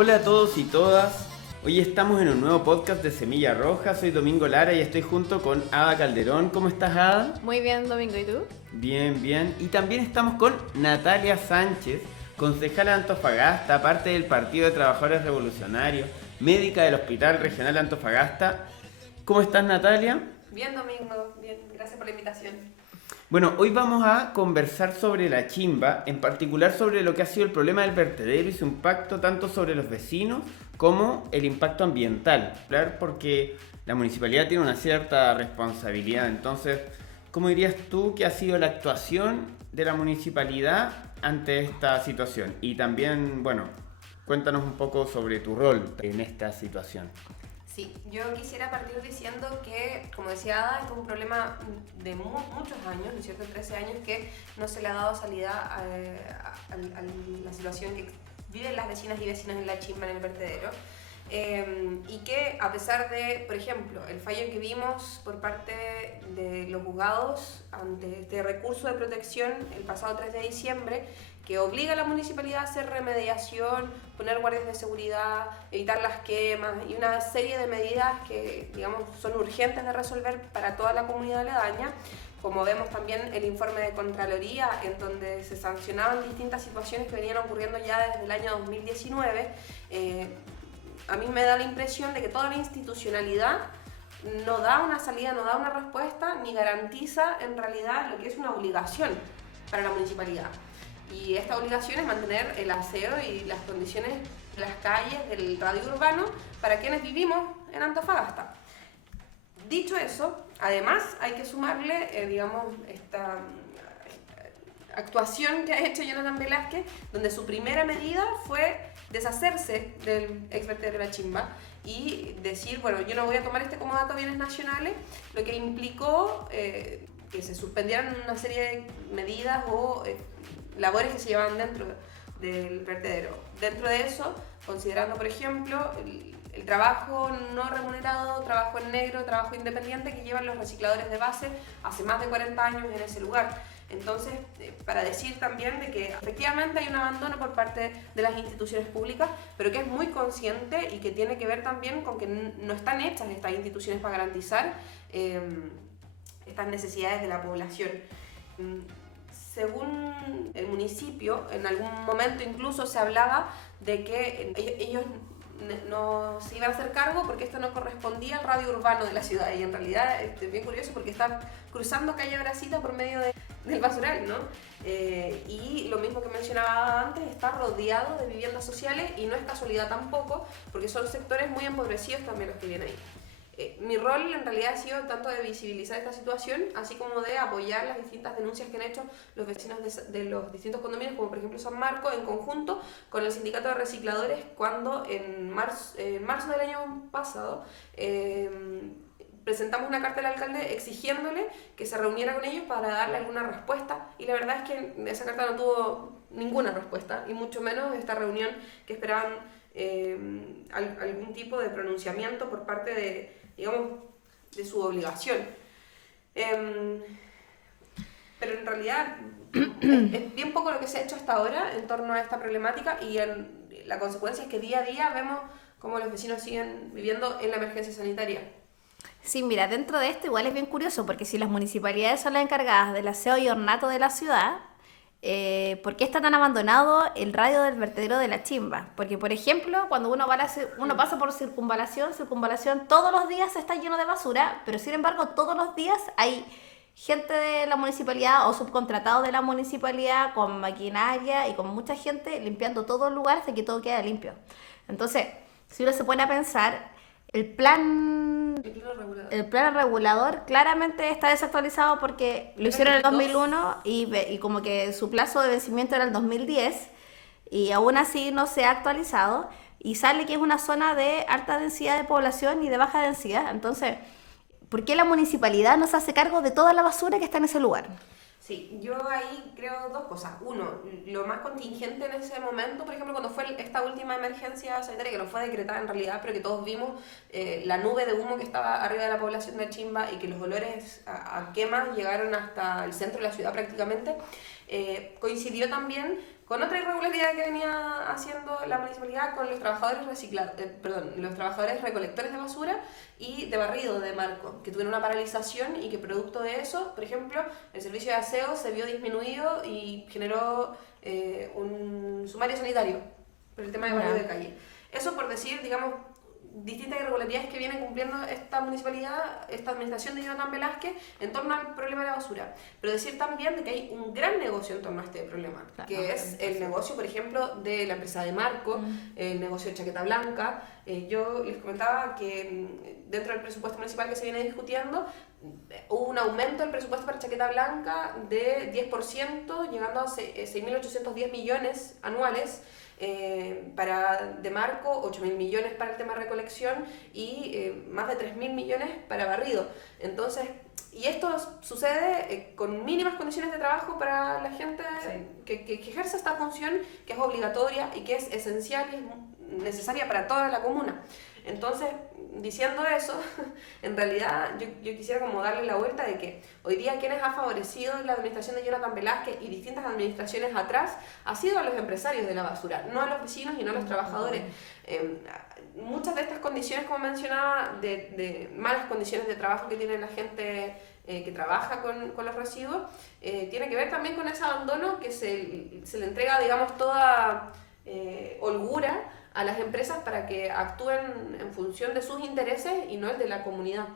Hola a todos y todas, hoy estamos en un nuevo podcast de Semilla Roja, soy Domingo Lara y estoy junto con Ada Calderón. ¿Cómo estás, Ada? Muy bien, Domingo, ¿y tú? Bien, bien. Y también estamos con Natalia Sánchez, concejala de Antofagasta, parte del Partido de Trabajadores Revolucionarios, médica del Hospital Regional de Antofagasta. ¿Cómo estás, Natalia? Bien, Domingo, bien, gracias por la invitación. Bueno, hoy vamos a conversar sobre la chimba, en particular sobre lo que ha sido el problema del vertedero y su impacto tanto sobre los vecinos como el impacto ambiental, ¿claro? Porque la municipalidad tiene una cierta responsabilidad. Entonces, ¿cómo dirías tú que ha sido la actuación de la municipalidad ante esta situación? Y también, bueno, cuéntanos un poco sobre tu rol en esta situación. Sí, yo quisiera partir diciendo que, como decía Ada, esto es un problema de muchos años, ¿no es cierto? 13 años que no se le ha dado salida a la situación que viven las vecinas y vecinos en la chimba, en el vertedero. Y que a pesar de, por ejemplo, el fallo que vimos por parte de los juzgados ante este recurso de protección el pasado 3 de diciembre, que obliga a la municipalidad a hacer remediación, poner guardias de seguridad, evitar las quemas y una serie de medidas que, digamos, son urgentes de resolver para toda la comunidad aledaña. Como vemos también el informe de Contraloría, en donde se sancionaban distintas situaciones que venían ocurriendo ya desde el año 2019, a mí me da la impresión de que toda la institucionalidad no da una salida, no da una respuesta, ni garantiza en realidad lo que es una obligación para la municipalidad. Y esta obligación es mantener el aseo y las condiciones de las calles del radio urbano para quienes vivimos en Antofagasta. Dicho eso, además hay que sumarle, digamos, esta actuación que ha hecho Jonathan Velázquez, donde su primera medida fue deshacerse del ex vertedero de la chimba y decir, bueno, yo no voy a tomar este como dato de bienes nacionales, lo que implicó que se suspendieran una serie de medidas o labores que se llevaban dentro del vertedero. Dentro de eso, considerando, por ejemplo, el trabajo no remunerado, trabajo en negro, trabajo independiente que llevan los recicladores de base hace más de 40 años en ese lugar. Entonces, para decir también de que efectivamente hay un abandono por parte de las instituciones públicas, pero que es muy consciente y que tiene que ver también con que no están hechas estas instituciones para garantizar estas necesidades de la población. Según el municipio, en algún momento incluso se hablaba de que ellos no se iban a hacer cargo porque esto no correspondía al radio urbano de la ciudad, y en realidad es bien curioso porque están cruzando calle Brasita por medio del basural, ¿no? Y lo mismo que mencionaba antes, está rodeado de viviendas sociales y no es casualidad tampoco porque son sectores muy empobrecidos también los que vienen ahí. Mi rol en realidad ha sido tanto de visibilizar esta situación, así como de apoyar las distintas denuncias que han hecho los vecinos de los distintos condominios, como por ejemplo San Marcos, en conjunto con el sindicato de recicladores, cuando en marzo del año pasado presentamos una carta al alcalde exigiéndole que se reuniera con ellos para darle alguna respuesta, y la verdad es que esa carta no tuvo ninguna respuesta, y mucho menos esta reunión que esperaban algún tipo de pronunciamiento por parte de su obligación. Pero en realidad es bien poco lo que se ha hecho hasta ahora en torno a esta problemática, y la consecuencia es que día a día vemos cómo los vecinos siguen viviendo en la emergencia sanitaria. Sí, mira, dentro de esto igual es bien curioso, porque si las municipalidades son las encargadas del aseo y ornato de la ciudad, ¿por qué está tan abandonado el radio del vertedero de la chimba? Porque, por ejemplo, cuando uno pasa por circunvalación todos los días está lleno de basura, pero sin embargo todos los días hay gente de la municipalidad o subcontratados de la municipalidad con maquinaria y con mucha gente limpiando todo el lugar hasta que todo queda limpio. Entonces, si uno se pone a pensar, el plan regulador claramente está desactualizado porque lo hicieron en el 2001 y como que su plazo de vencimiento era el 2010 y aún así no se ha actualizado, y sale que es una zona de alta densidad de población y de baja densidad. Entonces, ¿por qué la municipalidad no se hace cargo de toda la basura que está en ese lugar? Sí, yo ahí creo dos cosas. Uno, lo más contingente en ese momento, por ejemplo, cuando fue esta última emergencia sanitaria, que no fue decretada en realidad, pero que todos vimos la nube de humo que estaba arriba de la población de Chimba y que los olores a quemas llegaron hasta el centro de la ciudad prácticamente, coincidió también con otra irregularidad que venía haciendo la municipalidad con los trabajadores los trabajadores recolectores de basura y de barrido de Marco, que tuvieron una paralización y que producto de eso, por ejemplo, el servicio de aseo se vio disminuido y generó un sumario sanitario por el tema de barrio de calle. Eso por decir, digamos, distintas irregularidades que viene cumpliendo esta municipalidad, esta administración de Jonathan Velázquez en torno al problema de la basura. Pero decir también de que hay un gran negocio en torno a este problema, que es el negocio, por ejemplo, de la empresa de Marco, el negocio de Chaqueta Blanca. Yo les comentaba que dentro del presupuesto municipal que se viene discutiendo, hubo un aumento del presupuesto para Chaqueta Blanca de 10%, llegando a 6.810 millones anuales. Para de Marco, 8.000 millones para el tema de recolección y más de 3.000 millones para barrido. Entonces, y esto sucede con mínimas condiciones de trabajo para la gente que ejerce esta función, que es obligatoria y que es esencial y es necesaria para toda la comuna. Entonces, diciendo eso, en realidad yo quisiera como darle la vuelta de que hoy día quienes ha favorecido la administración de Jonathan Velázquez y distintas administraciones atrás ha sido a los empresarios de la basura, no a los vecinos y no a los trabajadores. Muchas de estas condiciones, como mencionaba, de malas condiciones de trabajo que tiene la gente que trabaja con los residuos, tiene que ver también con ese abandono que se le entrega, digamos, toda holgura a las empresas para que actúen en función de sus intereses y no el de la comunidad.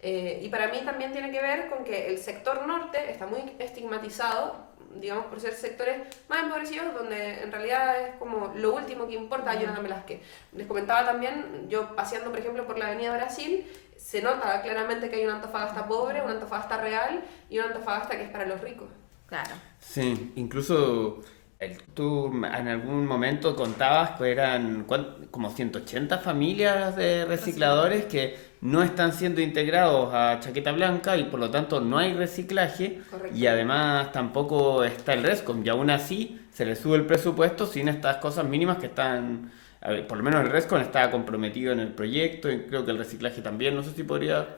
Y para mí también tiene que ver con que el sector norte está muy estigmatizado, digamos, por ser sectores más empobrecidos, donde en realidad es como lo último que importa a Jonathan Velázquez. Les comentaba también, yo paseando por ejemplo por la avenida Brasil, se nota claramente que hay una Antofagasta pobre, una Antofagasta real y una Antofagasta que es para los ricos. Claro. Sí, incluso tú en algún momento contabas que eran como 180 familias de recicladores que no están siendo integrados a Chaqueta Blanca y por lo tanto no hay reciclaje. Correcto. Y además tampoco está el RESCOM y aún así se le sube el presupuesto sin estas cosas mínimas que están, por lo menos el RESCOM está comprometido en el proyecto y creo que el reciclaje también. No sé si podría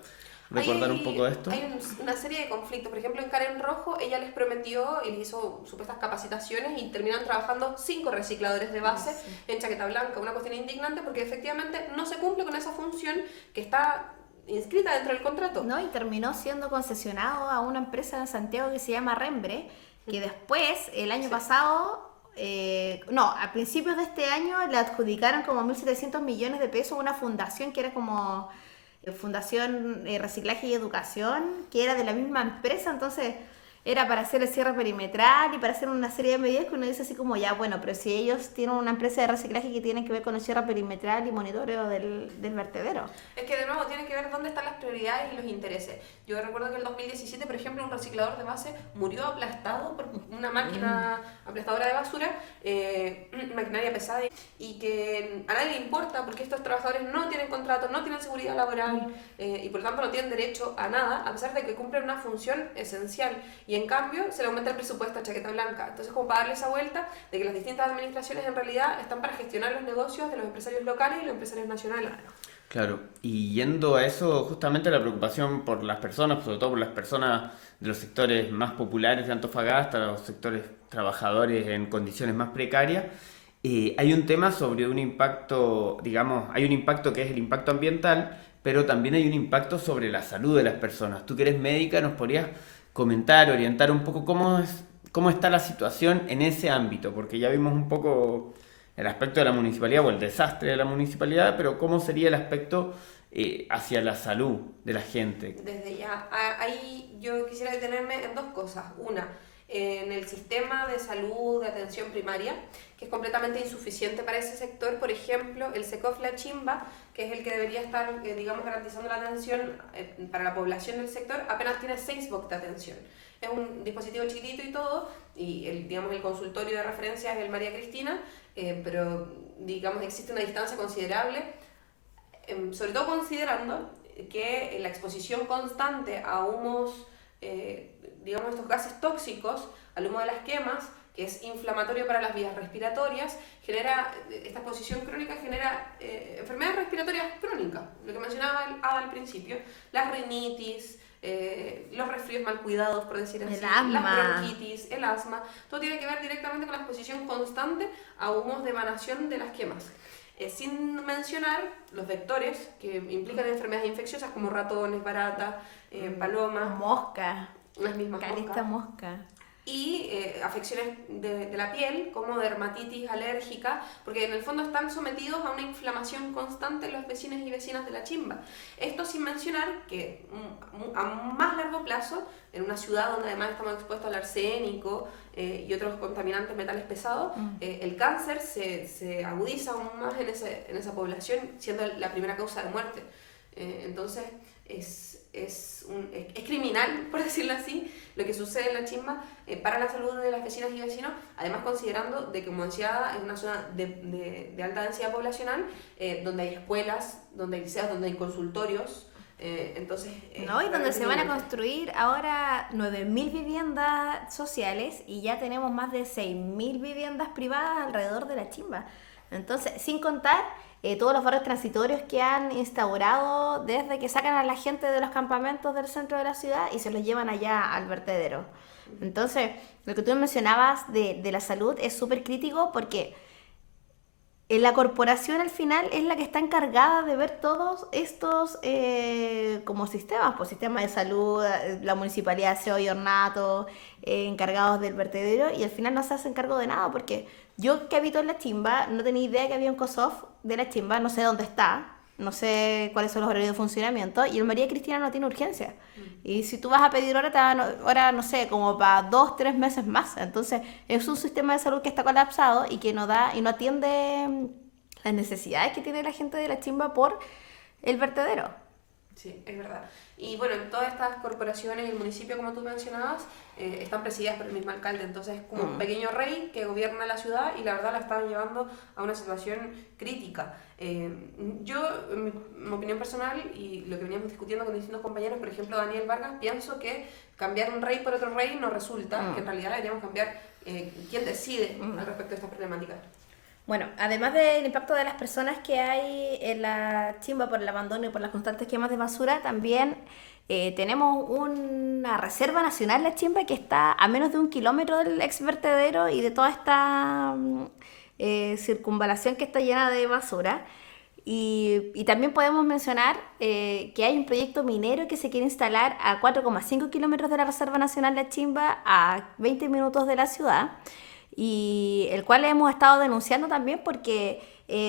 recordar un poco de esto. Hay una serie de conflictos. Por ejemplo, en Karen Rojo, ella les prometió y les hizo supuestas capacitaciones y terminan trabajando 5 recicladores de base en Chaqueta Blanca. Una cuestión indignante porque efectivamente no se cumple con esa función que está inscrita dentro del contrato. No, y terminó siendo concesionado a una empresa en Santiago que se llama Rembre, que después, el año pasado, a principios de este año, le adjudicaron como 1.700 millones de pesos a una fundación que era como Fundación Reciclaje y Educación, que era de la misma empresa. Entonces era para hacer el cierre perimetral y para hacer una serie de medidas que uno dice así como, ya bueno, pero si ellos tienen una empresa de reciclaje que tiene que ver con el cierre perimetral y monitoreo del vertedero. Es que de nuevo tiene que ver dónde están las prioridades y los intereses. Yo recuerdo que en el 2017, por ejemplo, un reciclador de base murió aplastado por una máquina aplastadora de basura, maquinaria pesada, y que a nadie le importa porque estos trabajadores no tienen contrato, no tienen seguridad laboral y por lo tanto no tienen derecho a nada, a pesar de que cumplen una función esencial. Y en cambio se le aumenta el presupuesto a Chaqueta Blanca. Entonces, como para darle esa vuelta de que las distintas administraciones en realidad están para gestionar los negocios de los empresarios locales y los empresarios nacionales. Claro, y yendo a eso, justamente la preocupación por las personas, sobre todo por las personas de los sectores más populares de Antofagasta, los sectores trabajadores en condiciones más precarias, hay un tema sobre un impacto, digamos, hay un impacto que es el impacto ambiental, pero también hay un impacto sobre la salud de las personas. Tú que eres médica, ¿nos podrías comentar, orientar un poco cómo está la situación en ese ámbito? Porque ya vimos un poco el aspecto de la municipalidad o el desastre de la municipalidad, pero ¿cómo sería el aspecto hacia la salud de la gente? Desde ya, ahí yo quisiera detenerme en 2 cosas. Una, en el sistema de salud de atención primaria, que es completamente insuficiente para ese sector. Por ejemplo, el SECOF La Chimba, que es el que debería estar, digamos, garantizando la atención para la población del sector, apenas tiene 6 box de atención. Es un dispositivo chiquitito y todo, y el consultorio de referencia es el María Cristina, pero digamos existe una distancia considerable, sobre todo considerando que la exposición constante a humos, digamos estos gases tóxicos, al humo de las quemas, que es inflamatorio para las vías respiratorias, esta exposición crónica genera enfermedades respiratorias crónicas, lo que mencionaba Ada al principio, las rinitis, los resfríos mal cuidados, por decir así, El asma. las bronquitis, el asma, todo tiene que ver directamente con la exposición constante a humos de emanación de las quemas. Sin mencionar los vectores que implican enfermedades infecciosas como ratones, baratas, palomas, Mosca. las mismas Calista moscas. mosca. Y afecciones de la piel, como dermatitis alérgica, porque en el fondo están sometidos a una inflamación constante los vecinos y vecinas de la Chimba. Esto sin mencionar que a más largo plazo, en una ciudad donde además estamos expuestos al arsénico y otros contaminantes metales pesados, el cáncer se agudiza aún más en esa población, siendo la primera causa de muerte. Entonces es criminal, por decirlo así, lo que sucede en la Chimba para la salud de las vecinas y vecinos, además considerando de que, como decía, es una zona de alta densidad poblacional, donde hay escuelas, donde hay liceos, donde hay consultorios, entonces... No, y donde se van a construir ahora 9.000 viviendas sociales y ya tenemos más de 6.000 viviendas privadas alrededor de la Chimba. Entonces, sin contar todos los barrios transitorios que han instaurado desde que sacan a la gente de los campamentos del centro de la ciudad y se los llevan allá al vertedero. Entonces, lo que tú mencionabas de la salud es súper crítico porque la corporación al final es la que está encargada de ver todos estos como sistemas, pues sistemas de salud, la municipalidad de aseo y ornato, encargados del vertedero, y al final no se hacen cargo de nada porque yo que habito en la Chimba no tenía idea que había un COSOF de la Chimba, no sé dónde está, no sé cuáles son los horarios de funcionamiento, y el María Cristina no tiene urgencia. Y si tú vas a pedir hora, te dan hora, no sé, como para 2-3 meses más. Entonces, es un sistema de salud que está colapsado y que no da y no atiende las necesidades que tiene la gente de la Chimba por el vertedero. Sí, es verdad. Y bueno, todas estas corporaciones y el municipio, como tú mencionabas, están presididas por el mismo alcalde, entonces es como un pequeño rey que gobierna la ciudad y la verdad la están llevando a una situación crítica. Yo, en mi opinión personal y lo que veníamos discutiendo con distintos compañeros, por ejemplo Daniel Vargas, pienso que cambiar un rey por otro rey no resulta, que en realidad deberíamos cambiar quién decide al respecto de estas problemáticas. Bueno, además del impacto de las personas que hay en la Chimba por el abandono y por las constantes quemas de basura, también tenemos una reserva nacional La Chimba que está a menos de 1 kilómetro del ex vertedero y de toda esta circunvalación que está llena de basura. Y también podemos mencionar que hay un proyecto minero que se quiere instalar a 4,5 kilómetros de la Reserva Nacional La Chimba, a 20 minutos de la ciudad, y el cual hemos estado denunciando también porque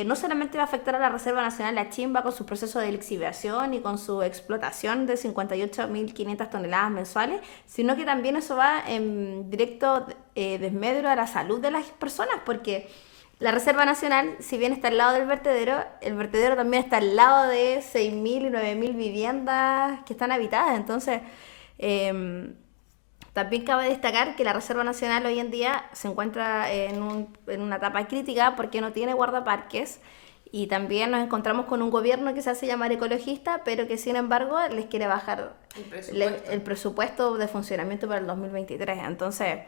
no solamente va a afectar a la Reserva Nacional La Chimba con su proceso de lixiviación y con su explotación de 58.500 toneladas mensuales, sino que también eso va en directo desmedro a la salud de las personas, porque la Reserva Nacional, si bien está al lado del vertedero, el vertedero también está al lado de 6.000 y 9.000 viviendas que están habitadas. Entonces, también cabe destacar que la Reserva Nacional hoy en día se encuentra en una etapa crítica porque no tiene guardaparques, y también nos encontramos con un gobierno que se hace llamar ecologista, pero que sin embargo les quiere bajar el presupuesto de funcionamiento para el 2023. Entonces,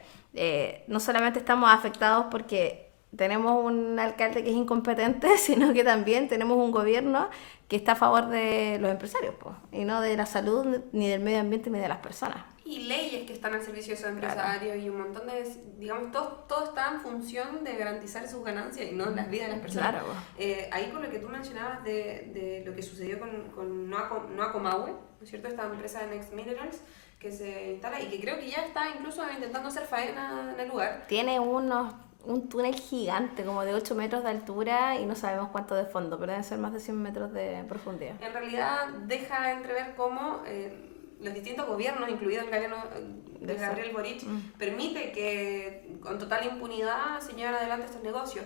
no solamente estamos afectados porque tenemos un alcalde que es incompetente, sino que también tenemos un gobierno que está a favor de los empresarios, pues, y no de la salud, ni del medio ambiente, ni de las personas. Y leyes que están al servicio de esos empresarios, y un montón de, digamos, todo está en función de garantizar sus ganancias y no las vidas de las personas. Claro. Ahí con lo que tú mencionabas de lo que sucedió con Noa Comahue, ¿no es cierto? Esta empresa de Next Minerals que se instala y que creo que ya está incluso intentando hacer faena en el lugar. Tiene un túnel gigante, como de 8 metros de altura y no sabemos cuánto de fondo, pero deben ser más de 100 metros de profundidad. En realidad deja entrever cómo los distintos gobiernos, incluido el gobierno de Gabriel Boric, permite que con total impunidad se lleven adelante estos negocios.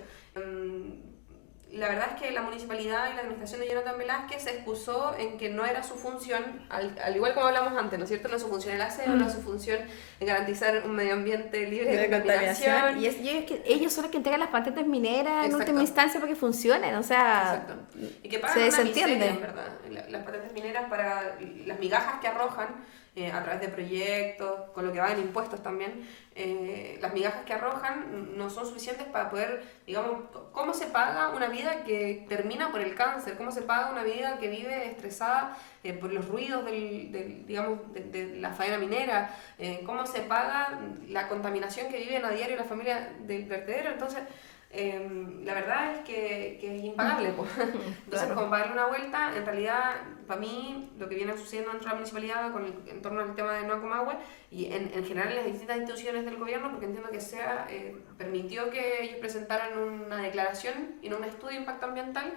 La verdad es que la municipalidad y la administración de Jonathan Velázquez se excusó en que no era su función, al igual como hablamos antes, ¿no es cierto? No es su función el aseo, no es su función garantizar un medio ambiente libre de contaminación. Y es que ellos son los que entregan las patentes mineras en última instancia para que funcionen, o sea, y que se desentiende. Miseria, ¿verdad? Las patentes mineras para las migajas que arrojan a través de proyectos, con lo que va en impuestos también, las migajas que arrojan no son suficientes para poder, digamos, cómo se paga una vida que termina por el cáncer, cómo se paga una vida que vive estresada por los ruidos digamos, de la faena minera, cómo se paga la contaminación que viven a diario la familia del vertedero. Entonces, la verdad es que es impagable, pues. Entonces, Claro. como para darle una vuelta, en realidad, para mí, lo que viene sucediendo dentro de la municipalidad en torno al tema de Nuevo Comahue y en general en las distintas instituciones del gobierno, porque entiendo que SEA permitió que ellos presentaran una declaración y no un estudio de impacto ambiental.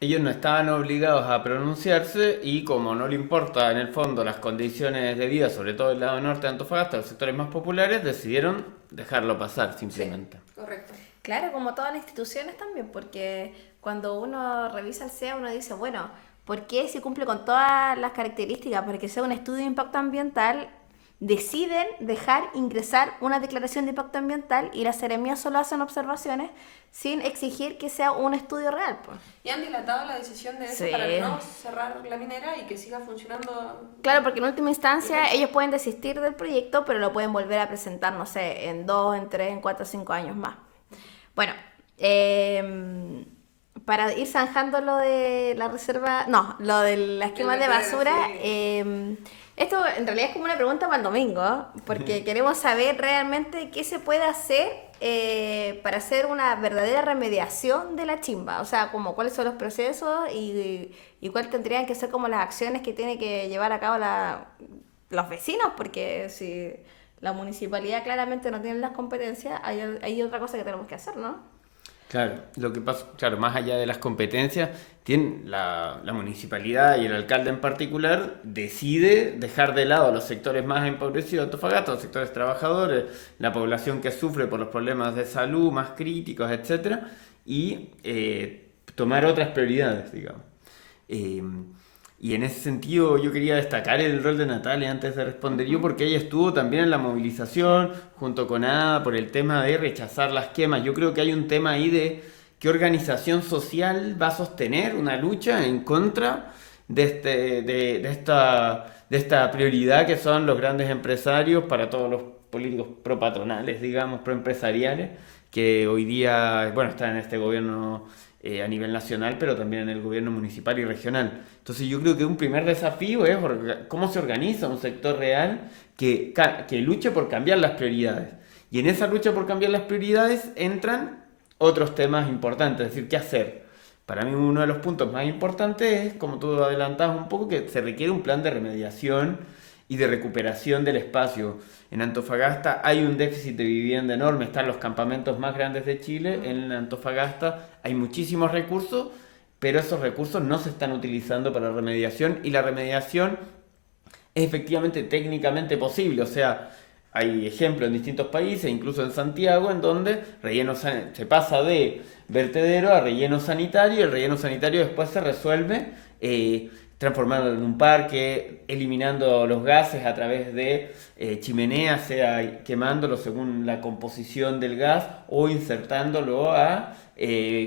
Ellos no estaban obligados a pronunciarse y como no le importa en el fondo las condiciones de vida, sobre todo el lado norte de Antofagasta, los sectores más populares, decidieron dejarlo pasar simplemente. Sí, correcto. Claro, como todas las instituciones también, porque cuando uno revisa el SEA uno dice, bueno, ¿por qué si cumple con todas las características para que sea un estudio de impacto ambiental, deciden dejar ingresar una declaración de impacto ambiental y las seremías solo hacen observaciones sin exigir que sea un estudio real? Pues. Y han dilatado la decisión de eso Sí. para no cerrar la minera y que siga funcionando. Claro, porque en última instancia ellos pueden desistir del proyecto, pero lo pueden volver a presentar, no sé, en 2, en 3, en 4, 5 años más. Bueno, para ir zanjando lo de la reserva, no, lo de las quemas de basura, esto en realidad es como una pregunta para el domingo, porque queremos saber realmente qué se puede hacer para hacer una verdadera remediación de la chimba, o sea, como cuáles son los procesos y cuáles tendrían que ser como las acciones que tiene que llevar a cabo los vecinos, porque si la municipalidad claramente no tiene las competencias, hay otra cosa que tenemos que hacer, ¿no? Claro, lo que pasa, claro, más allá de las competencias, tiene la municipalidad y el alcalde en particular decide dejar de lado a los sectores más empobrecidos de Antofagasta, los sectores trabajadores, la población que sufre por los problemas de salud más críticos, etcétera, y tomar otras prioridades, digamos. Y en ese sentido yo quería destacar el rol de Natalia antes de responder yo, porque ella estuvo también en la movilización junto con Ada por el tema de rechazar las quemas. Yo creo que hay un tema ahí de qué organización social va a sostener una lucha en contra de esta prioridad que son los grandes empresarios para todos los políticos propatronales, digamos, proempresariales, que hoy día, bueno, están en este gobierno a nivel nacional, pero también en el gobierno municipal y regional. Entonces yo creo que un primer desafío es cómo se organiza un sector real que luche por cambiar las prioridades. Y en esa lucha por cambiar las prioridades entran otros temas importantes, es decir, qué hacer. Para mí uno de los puntos más importantes es, como tú adelantabas un poco, que se requiere un plan de remediación y de recuperación del espacio. En Antofagasta hay un déficit de vivienda enorme, están los campamentos más grandes de Chile, en Antofagasta hay muchísimos recursos, pero esos recursos no se están utilizando para remediación y la remediación es efectivamente técnicamente posible, o sea, hay ejemplos en distintos países, incluso en Santiago, en donde se pasa de vertedero a relleno sanitario y el relleno sanitario después se resuelve transformándolo en un parque, eliminando los gases a través de chimeneas, sea quemándolo según la composición del gas o insertándolo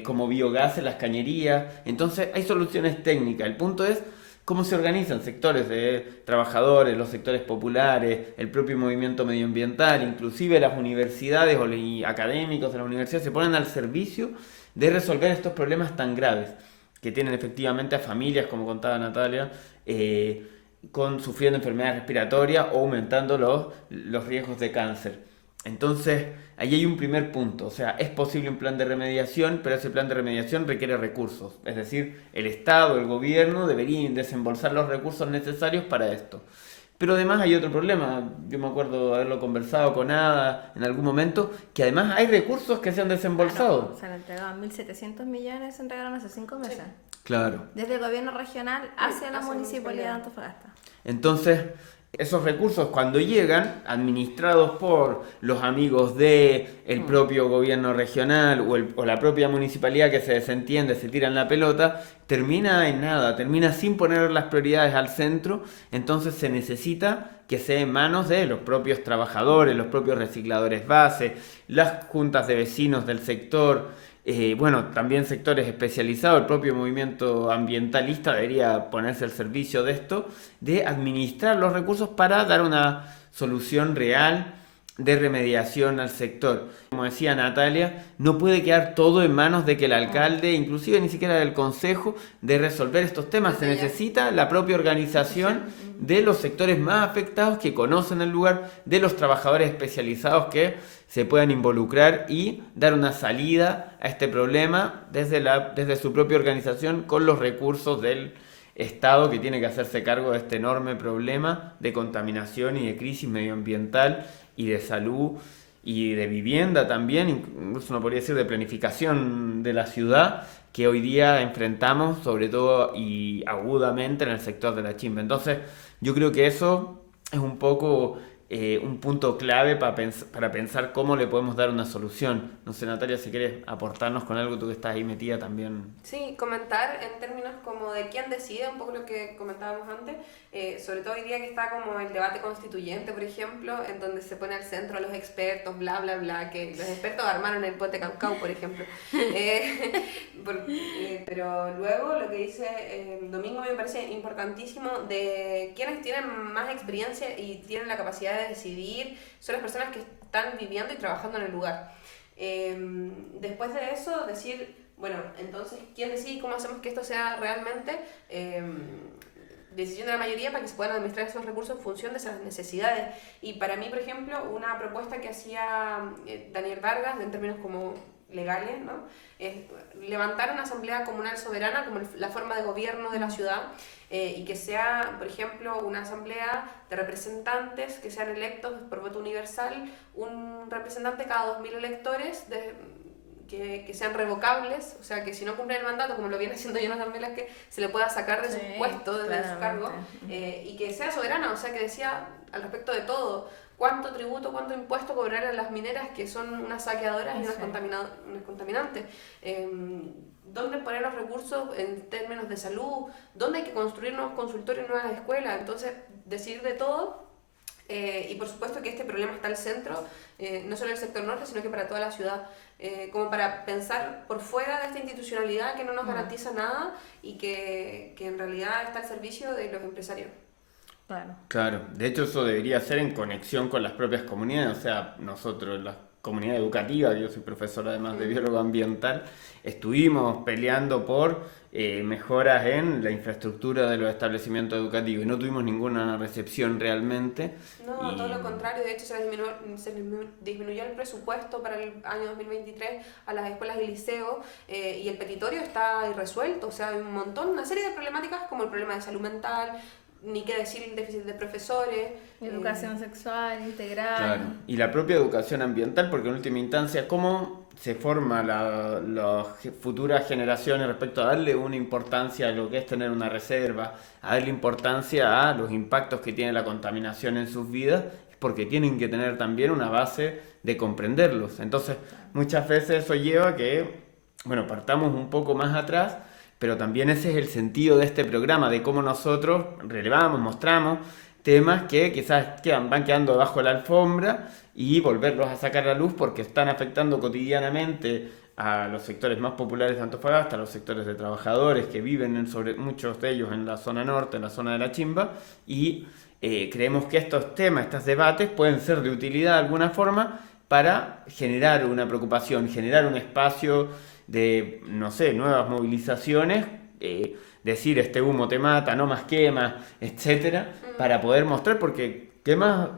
como biogás en las cañerías. Entonces hay soluciones técnicas. El punto es cómo se organizan sectores de trabajadores, los sectores populares, el propio movimiento medioambiental, inclusive las universidades o los académicos de la universidad se ponen al servicio de resolver estos problemas tan graves que tienen efectivamente a familias, como contaba Natalia, sufriendo enfermedades respiratorias o aumentando los riesgos de cáncer. Entonces, ahí hay un primer punto, o sea, es posible un plan de remediación, pero ese plan de remediación requiere recursos, es decir, el Estado, el gobierno deberían desembolsar los recursos necesarios para esto. Pero además hay otro problema, yo me acuerdo haberlo conversado con Ada en algún momento, que además hay recursos que se han desembolsado. Se le entregaban 1.700 millones, se entregaron hace 5 meses. Sí. Claro. Desde el gobierno regional hacia la hacia la municipalidad de municipalidad. Antofagasta. Entonces, esos recursos cuando llegan, administrados por los amigos del propio gobierno regional o la propia municipalidad que se desentiende, se tiran la pelota, termina en nada, termina sin poner las prioridades al centro, entonces se necesita que sea en manos de los propios trabajadores, los propios recicladores base, las juntas de vecinos del sector, Bueno, también sectores especializados, el propio movimiento ambientalista debería ponerse al servicio de esto, de administrar los recursos para dar una solución real de remediación al sector. Como decía Natalia, no puede quedar todo en manos de que el alcalde, inclusive ni siquiera del consejo, de resolver estos temas. Se necesita la propia organización de los sectores más afectados que conocen el lugar, de los trabajadores especializados que se puedan involucrar y dar una salida a este problema desde su propia organización con los recursos del Estado, que tiene que hacerse cargo de este enorme problema de contaminación y de crisis medioambiental y de salud y de vivienda también, incluso uno podría decir de planificación de la ciudad, que hoy día enfrentamos sobre todo y agudamente en el sector de la chimba. Entonces yo creo que eso es un poco un punto clave para pensar cómo le podemos dar una solución. No sé, Natalia, si quieres aportarnos con algo, tú que estás ahí metida también. Sí, comentar en términos como de quién decide, un poco lo que comentábamos antes, sobre todo hoy día que está como el debate constituyente, por ejemplo, en donde se pone al centro a los expertos, bla, bla, bla, que los expertos armaron el puente Caucao, por ejemplo. Pero luego lo que dice Domingo me parece importantísimo, de quienes tienen más experiencia y tienen la capacidad de decidir, son las personas que están viviendo y trabajando en el lugar. Después de eso, decir, bueno, entonces, ¿quién decide cómo hacemos que esto sea realmente decisión de la mayoría para que se puedan administrar esos recursos en función de esas necesidades? Y para mí, por ejemplo, una propuesta que hacía Daniel Vargas, en términos como legales, ¿no?, es levantar una asamblea comunal soberana como la forma de gobierno de la ciudad, y que sea, por ejemplo, una asamblea de representantes que sean electos por voto universal, un representante cada 2.000 electores que sean revocables, o sea, que si no cumplen el mandato, como lo viene haciendo Jonathan Velázquez, se le pueda sacar de su puesto, de su cargo, y que sea soberana, o sea, que decía al respecto de todo, cuánto tributo, cuánto impuesto cobrar a las mineras, que son unas saqueadoras y unas contaminantes. ¿Dónde poner los recursos en términos de salud? ¿Dónde hay que construir nuevos consultorios, nuevas escuelas? Entonces, decidir de todo. Y por supuesto que este problema está al centro, no solo del sector norte, sino que para toda la ciudad. Como para pensar por fuera de esta institucionalidad que no nos garantiza nada y que en realidad está al servicio de los empresarios. Claro, de hecho eso debería ser en conexión con las propias comunidades, o sea, nosotros, la comunidad educativa, yo soy profesor además de biólogo ambiental, estuvimos peleando por mejoras en la infraestructura de los establecimientos educativos y no tuvimos ninguna recepción realmente. No, todo lo contrario, de hecho se disminuyó el presupuesto para el año 2023 a las escuelas y liceos, y el petitorio está irresuelto, o sea, hay una serie de problemáticas como el problema de salud mental, ni qué decir el déficit de profesores. Educación sexual, integral. Claro, y la propia educación ambiental, porque en última instancia, ¿cómo se forma las futuras generaciones respecto a darle una importancia a lo que es tener una reserva, a darle importancia a los impactos que tiene la contaminación en sus vidas? Porque tienen que tener también una base de comprenderlos. Entonces, muchas veces eso lleva a que, bueno, partamos un poco más atrás, pero también ese es el sentido de este programa, de cómo nosotros relevamos, mostramos temas que quizás van quedando debajo de la alfombra y volverlos a sacar a la luz porque están afectando cotidianamente a los sectores más populares de Antofagasta, a los sectores de trabajadores que viven muchos de ellos en la zona norte, en la zona de la Chimba, y creemos que estos temas, estos debates pueden ser de utilidad de alguna forma para generar una preocupación, generar un espacio de, no sé, nuevas movilizaciones, decir este humo te mata, no más quemas, etcétera, para poder mostrar, porque quemas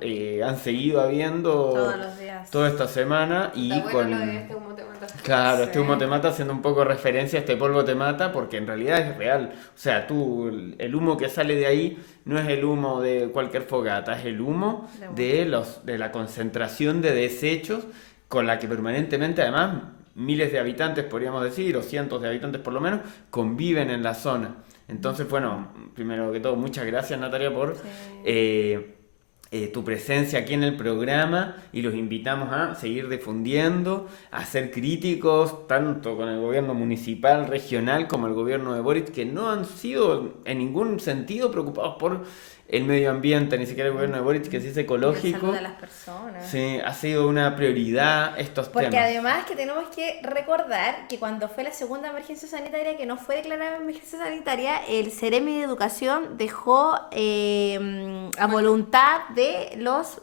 han seguido habiendo todos los días, toda esta semana, y está bueno con lo de este humo te mata. Claro, Sí. este humo te mata, haciendo un poco referencia a este polvo te mata, porque en realidad es real. O sea, el humo que sale de ahí no es el humo de cualquier fogata, es el humo de la concentración de desechos con la que permanentemente, además, miles de habitantes, podríamos decir, o cientos de habitantes por lo menos, conviven en la zona. Entonces, bueno, primero que todo, muchas gracias, Natalia, por tu presencia aquí en el programa, y los invitamos a seguir difundiendo, a ser críticos, tanto con el gobierno municipal, regional, como el gobierno de Boric, que no han sido en ningún sentido preocupados por el medio ambiente, ni siquiera el gobierno de Boric, que sí es La ecológico. salud de las personas. Sí, ha sido una prioridad estos Porque temas. además que tenemos que recordar que cuando fue la segunda emergencia sanitaria, que no fue declarada emergencia sanitaria, el Ceremi de Educación dejó a voluntad de los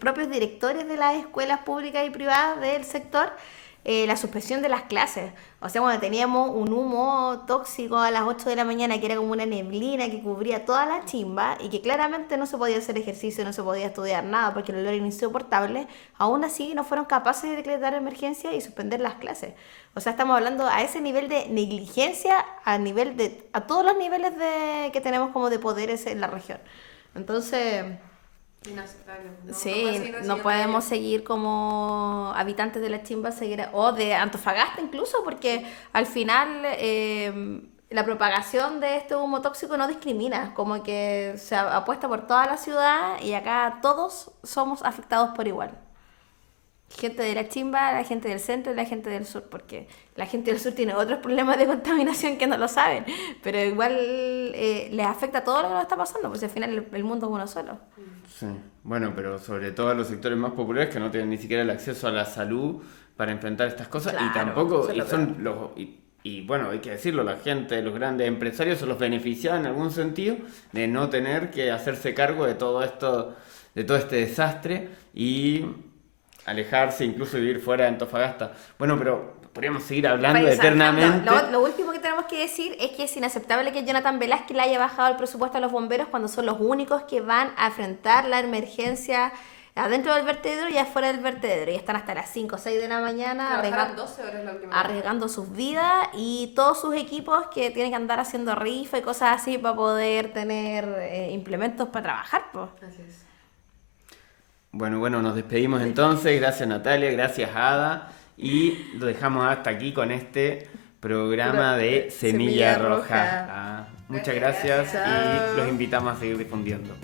propios directores de las escuelas públicas y privadas del sector la suspensión de las clases. O sea, cuando teníamos un humo tóxico a las 8 de la mañana, que era como una neblina que cubría toda la chimba y que claramente no se podía hacer ejercicio, no se podía estudiar nada porque el olor era insoportable, aún así no fueron capaces de decretar emergencia y suspender las clases. O sea, estamos hablando a ese nivel de negligencia, a todos los niveles que tenemos como de poderes en la región. Entonces... Inaceptable. Sí, no podemos seguir como habitantes de la chimba, o de Antofagasta incluso, porque al final la propagación de este humo tóxico no discrimina, como que se apuesta por toda la ciudad y acá todos somos afectados por igual. Gente de la chimba, la gente del centro y la gente del sur, porque la gente del sur tiene otros problemas de contaminación que no lo saben, pero igual les afecta todo lo que nos está pasando, porque al final el mundo es uno solo. Sí, bueno, pero sobre todo a los sectores más populares que no tienen ni siquiera el acceso a la salud para enfrentar estas cosas. Claro, Y tampoco, eso es y lo son los, y bueno, hay que decirlo, la gente, los grandes empresarios son los beneficiados en algún sentido de no tener que hacerse cargo de todo esto, de todo este desastre y alejarse, incluso vivir fuera de Antofagasta. Bueno, pero podríamos seguir hablando Vaya, eternamente. lo último que tenemos que decir es que es inaceptable que Jonathan Velázquez le haya bajado el presupuesto a los bomberos cuando son los únicos que van a enfrentar la emergencia adentro del vertedero y afuera del vertedero. Y están hasta las 5 o 6 de la mañana Trabajaron 12 horas la última vez. arriesgando sus vidas y todos sus equipos que tienen que andar haciendo rifa y cosas así para poder tener implementos para trabajar, pues. Así es. Bueno, nos despedimos entonces. Gracias Natalia, gracias Ada. Y lo dejamos hasta aquí con este programa de Semilla Roja. Muchas gracias Chao. y los invitamos a seguir difundiendo.